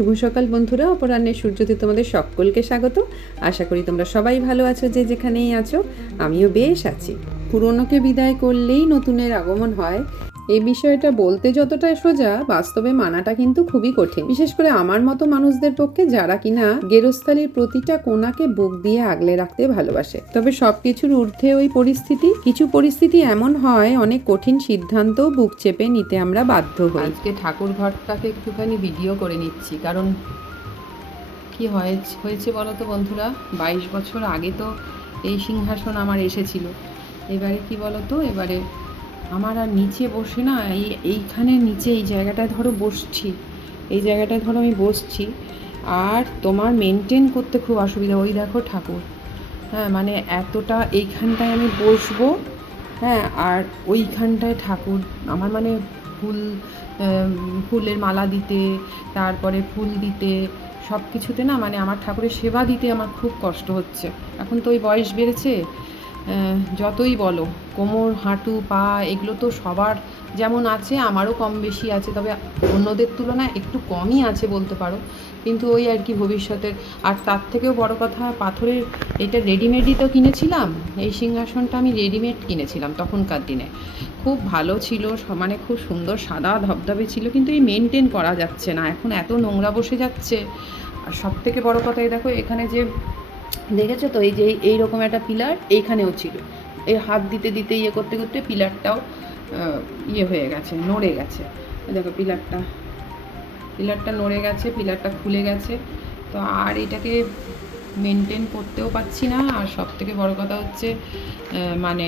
শুভ সকাল বন্ধুরা, অপরাহ্নের সূর্যতে তোমাদের সকলকে স্বাগত। আশা করি তোমরা সবাই ভালো আছো, যে যেখানেই আছো। আমিও বেশ আছি। পুরনোকে বিদায় করলেই নতুনের আগমন হয়, এই বিষয়টা বলতে যতটা সোজা, বাস্তবে মানাটা কিন্তু খুবই কঠিন। বিশেষ করে আমার মতো মানুষদের পক্ষে, যারা কিনা গেরস্থালির প্রতিটা কোণাকে বুক দিয়ে আগলে রাখতে ভালোবাসে। তবে সবকিছুর ঊর্ধ্বে ওই পরিস্থিতি, কিছু পরিস্থিতি এমন হয় অনেক কঠিন সিদ্ধান্তও বুক চেপে নিতে আমরা বাধ্য হই। আজকে ঠাকুর ঘরটাকে একটুখানি ভিডিও করে নিচ্ছি, কারণ কি হয়েছে বলো তো বন্ধুরা, 22 বছর আগে তো এই সিংহাসন আমার এসেছিল। এবারে কি বলো তো, এবারে আমার আর নিচে বসে না, এইখানে নিচে এই জায়গাটায় ধরো বসছি, এই জায়গাটায় ধরো আমি বসছি, আর তোমার মেনটেন করতে খুব অসুবিধা। ওই দেখো ঠাকুর, হ্যাঁ, মানে এতটা এইখানটায় আমি বসবো, হ্যাঁ, আর ওইখানটায় ঠাকুর। আমার মানে ফুলের মালা দিতে, তারপরে ফুল দিতে, সব কিছুতে না, মানে আমার ঠাকুরের সেবা দিতে আমার খুব কষ্ট হচ্ছে। এখন তো ওই বয়স বেড়েছে, যতই বলো, কোমর, হাঁটু, পা এগুলো তো সবার যেমন আছে, আমারও কম বেশি আছে, তবে অন্যদের তুলনায় একটু কমই আছে বলতে পারো। কিন্তু ওই আর কি ভবিষ্যতের। আর তার থেকেও বড় কথা, পাথরের এটা রেডিমেডই তো কিনেছিলাম, এই সিংহাসনটা আমি রেডিমেড কিনেছিলাম তখনকার দিনে। খুব ভালো ছিল, মানে খুব সুন্দর সাদা ধবধবে ছিল, কিন্তু এই মেনটেন করা যাচ্ছে না, এখন এত নোংরা বসে যাচ্ছে। আর সব থেকে বড় কথা, এই দেখো এখানে যে দেখেছো তো, এই যে এইরকম একটা পিলার এইখানেও ছিল, এই হাত দিতে দিতে ইয়ে করতে করতে পিলারটাও ইয়ে হয়ে গেছে, নড়ে গেছে। দেখো পিলারটা নড়ে গেছে, পিলারটা খুলে গেছে। তো আর এটাকে মেনটেন করতেও পারছি না। আর সব থেকে বড় কথা হচ্ছে, মানে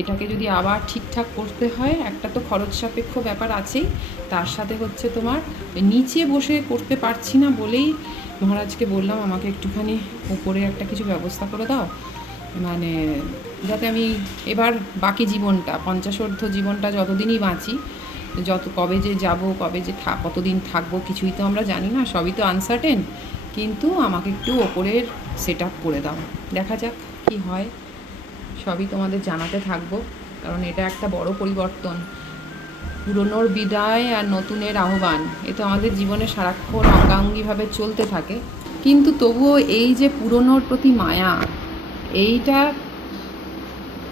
এটাকে যদি আবার ঠিকঠাক করতে হয়, একটা তো খরচ সাপেক্ষ ব্যাপার আছেই, তার সাথে হচ্ছে তোমার নিচে বসে করতে পারছি না বলেই মহারাজকে বললাম, আমাকে একটুখানি উপরে একটা কিছু ব্যবস্থা করে দাও, মানে যাতে আমি এবার বাকি জীবনটা, 50 জীবনটা যতদিনই বাঁচি, কবে যে যাব, কবে যে কতদিন থাকবো, কিছুই তো আমরা জানি না, সবই তো আনসার্টেন, কিন্তু আমাকে একটু ওপরের সেট আপ করে দাও। দেখা যাক কি হয়, সবই তোমাদের জানাতে থাকবো, কারণ এটা একটা বড় পরিবর্তন। পুরনোর বিদায় আর নতুনের আহ্বান, এ তো আমাদের জীবনে সারাক্ষণ অঙ্গাঙ্গিভাবে চলতে থাকে। কিন্তু তবুও এই যে পুরনোর প্রতি মায়া, এইটা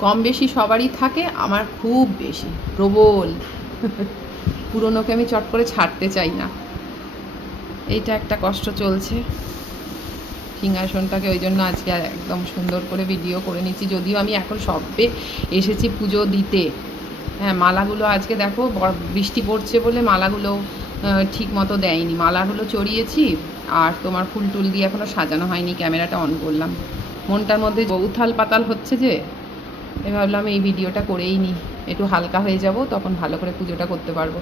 কম বেশি সবারই থাকে, আমার খুব বেশি, প্রবল। পুরনোকে আমি চট করে ছাড়তে চাই না, এইটা একটা কষ্ট চলছে। সিংহাসনটাকে ওই জন্য আজকে একদম সুন্দর করে ভিডিও করে নিচ্ছি, যদিও আমি এখন সবে এসেছি পুজো দিতে। হ্যাঁ, মালাগুলো আজকে দেখো বৃষ্টি পড়ছে বলে মালাগুলো ঠিক মতো দেয়নি, মালাগুলো চড়িয়েছি, আর তোমার ফুল টুল দিয়ে এখনও সাজানো হয়নি। ক্যামেরাটা অন করলাম, মনটার মধ্যে উথাল পাতাল হচ্ছে যে, ভাবলাম এই ভিডিওটা করেই নিই, একটু হালকা হয়ে যাব, তখন ভালো করে পুজোটা করতে পারবো।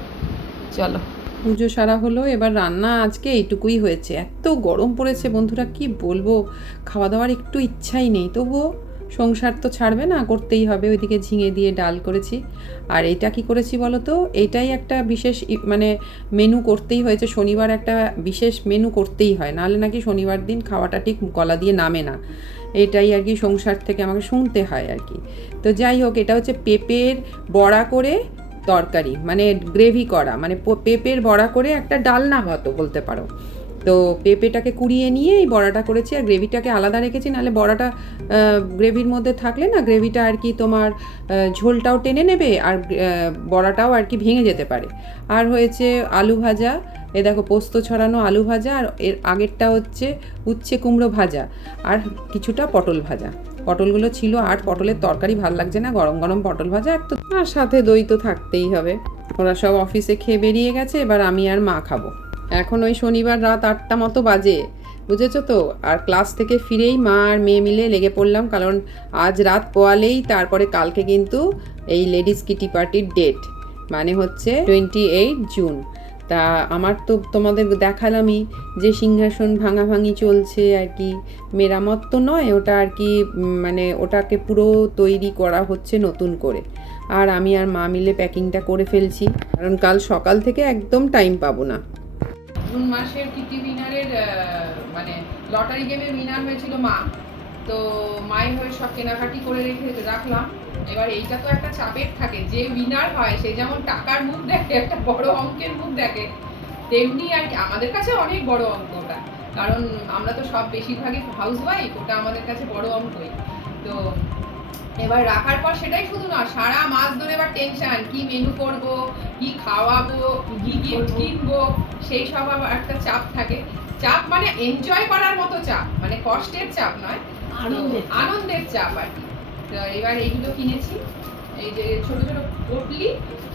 চলো, পুজো সারা হলো, এবার রান্না আজকে এইটুকুই হয়েছে। এত গরম পড়েছে বন্ধুরা, কি বলবো, খাওয়া দাওয়ার একটু ইচ্ছাই নেই, তবুও সংসার তো ছাড়বে না, করতেই হবে। ওইদিকে ঝিঙে দিয়ে ডাল করেছি, আর এটা কি করেছি বলো তো, এটাই একটা বিশেষ মানে মেনু করতেই হয়েছে। শনিবার একটা বিশেষ মেনু করতেই হয়, নাহলে নাকি শনিবার দিন খাওয়াটা ঠিক গলা দিয়ে নামে না। এটাই আর কি সংসার থেকে আমাকে শুনতে হয় আর কি। তো যাই হোক, এটা হচ্ছে পেঁপের বড়া করে তরকারি, মানে গ্রেভি করা, মানে পেঁপের বড়া করে একটা ডালনা হতো বলতে পারো। তো পেঁপেটাকে কুড়িয়ে নিয়ে এই বড়াটা করেছি, আর গ্রেভিটাকে আলাদা রেখেছি, নাহলে বড়াটা গ্রেভির মধ্যে থাকলে না, গ্রেভিটা আর কি তোমার ঝোলটাও টেনে নেবে, আর বড়াটাও আর কি ভেঙে যেতে পারে। আর হয়েছে আলু ভাজা, এ দেখো পোস্ত ছড়ানো আলু ভাজা, আর এর আগেরটা হচ্ছে উচ্ছে কুমড়ো ভাজা, আর কিছুটা পটল ভাজা। পটলগুলো ছিল, আর পটলের তরকারি ভাল লাগছে না, গরম গরম পটল ভাজা, আর সাথে দই তো থাকতেই হবে। ওরা সব অফিসে খেয়ে বেরিয়ে গেছে, এবার আমি আর মা খাবো। এখন ওই শনিবার রাত 8টা মতো বাজে, বুঝেছো তো। আর ক্লাস থেকে ফিরেই মা আর মেয়ে মিলে লেগে পড়লাম, কারণ আজ রাত পোয়ালেই তারপরে কালকে কিন্তু এই লেডিস কিটি পার্টির ডেট, মানে হচ্ছে 28 জুন। তা আমার তো তোমাদের দেখালামই যে সিংহাসন ভাঙাভাঙি চলছে আর কি, মেরামত তো নয় ওটা আর কি, মানে ওটাকে পুরো তৈরি করা হচ্ছে নতুন করে। আর আমি আর মা মিলে প্যাকিংটা করে ফেলছি, কারণ কাল সকাল থেকে একদম টাইম পাবো না। জুন মাসের কিটি উইনারের মানে লটারি গেমের উইনার হয়েছিল মা, তো মায়ের হয়ে সব কেনাকাটি করে রাখলাম। এবার এইটা তো একটা চাপের থাকে, যে উইনার হয় সে যেমন টাকার মুখ দেখে, একটা বড় অঙ্কের মুখ দেখে, তেমনি আর কি আমাদের কাছে অনেক বড় অঙ্ক ওটা, কারণ আমরা তো সব বেশিরভাগই হাউস ওয়াইফ, ওটা আমাদের কাছে বড় অঙ্কই। তো এবার রাখার পর সেটাই শুধু না, সারা মাস ধরে এবার টেনশন, কি মেনু করব, কি খাওয়াবো, কি গিফট কিনবো, সেই সব আবার একটা চাপ থাকে। চাপ মানে এনজয় করার মতো চাপ, মানে কষ্টের চাপ নয়, আনন্দের চাপ আর কি। তো এবার এইগুলো কিনেছি, এই যে ছোট ছোট পটলি,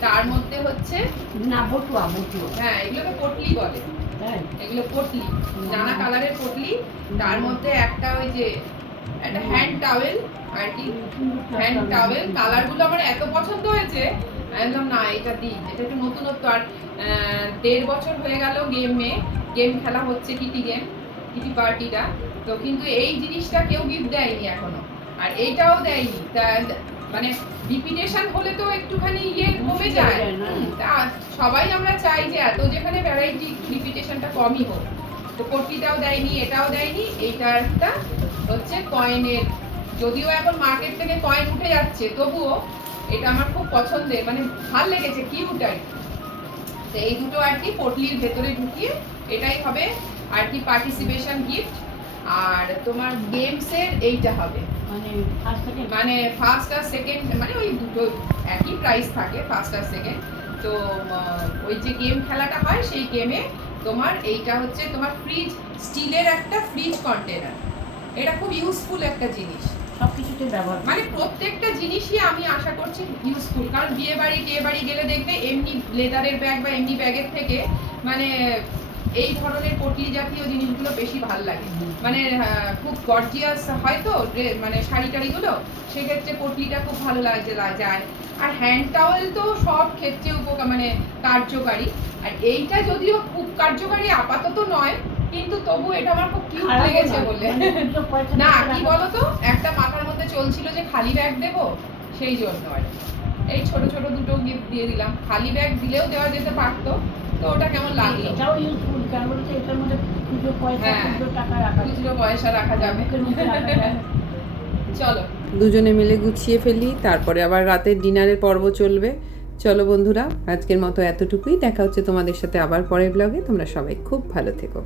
তার মধ্যে হচ্ছে না বটুয়া বটুয়া, হ্যাঁ এগুলোকে পটলি বলে, এগুলো পটলি, নানা কালারের পটলি। তার মধ্যে একটা ওই যে একটা হ্যান্ড টাওয়েল আর কি, হ্যান্ড টাওয়েল। কালারগুলো আমার এত পছন্দ হয়েছে, একদম না এটা দিই, এটা একটু নতুনত্ব। আর 1.5 বছর হয়ে গেল গেম খেলা হচ্ছে, কিটি পার্টিটা, তো কিন্তু এই জিনিসটা কেউ গিফট দেয়নি এখনো, আর এইটাও দেয়নি। তা মানে রিপিটেশন হলে তো একটুখানি কমে যায়, তা সবাই আমরা চাই যে এত যেখানে ভ্যারাইটি, রিপিটেশনটা কমই হোক। তো পট্টিটাও দেয়নি, এটাও দেয়নি। এইটা একটা হচ্ছে কয়েনের, যদিও এখন মার্কেট থেকে কয়েন উঠে যাচ্ছে, তবুও এটা আমার খুব পছন্দের, মানে ভাল লেগেছে, কিউট আর কি। তো এই দুটো আর কি পটলির ভেতরে ঢুকিয়ে, এটাই হবে আর কি পার্টিসিপেশন গিফট। আর তোমার গেমসের এইটা হবে, মানে ফার্স্ট আর সেকেন্ড, মানে ওই দুটো একই প্রাইস থাকে, ফার্স্ট আর সেকেন্ড। তো ওই যে গেম খেলাটা হয়, সেই গেমে তোমার এইটা হচ্ছে তোমার ফ্রিজ, স্টিলের একটা ফ্রিজ কন্টেনার। এটা খুব ইউজফুল একটা জিনিস, সবকিছুতে ব্যবহার, মানে প্রত্যেকটা জিনিসই আমি আশা করছি ইউজফুল। কারণ বিয়ে বাড়ি গেলে দেখবে এমনি লেদারের ব্যাগ বা এমনি ব্যাগের থেকে মানে এই ধরনের পটলি জাতীয় জিনিসগুলো বেশি ভালো লাগে, মানে খুব গর্জিয়াস হয় তো মানে শাড়ি টাড়িগুলো, সেক্ষেত্রে পটলিটা খুব ভালো যায়। আর হ্যান্ড টাওয়েল তো সব ক্ষেত্রে মানে কার্যকারী। আর এইটা যদিও খুব কার্যকারী আপাতত নয়, কিন্তু তবু এটা আমার খুব কিউট লেগেছে বলে। না কি বলতো, একটা মাথার মধ্যে চলছিল যে খালি ব্যাগ দেবো, সেই জন্য আর এই ছোট ছোট দুটো গিফট দিয়ে দিলাম। খালি ব্যাগ দিলেও দেওয়া যেতে পারতো, তো ওটা কেমন লাগলো। এটাও ইউজফুল, কারণ হচ্ছে এটার মধ্যে খুচরো পয়সা, খুচরো টাকা রাখা, খুচরো পয়সা রাখা যাবে। চলো দুজনে মিলে গুছিয়ে ফেলি, তারপরে আবার রাতের ডিনারের পর্ব চলবে। চলো বন্ধুরা, আজকের মতো এতটুকুই। দেখা হচ্ছে তোমাদের সাথে আবার পরের ব্লগে। তোমরা সবাই খুব ভালো থেকো।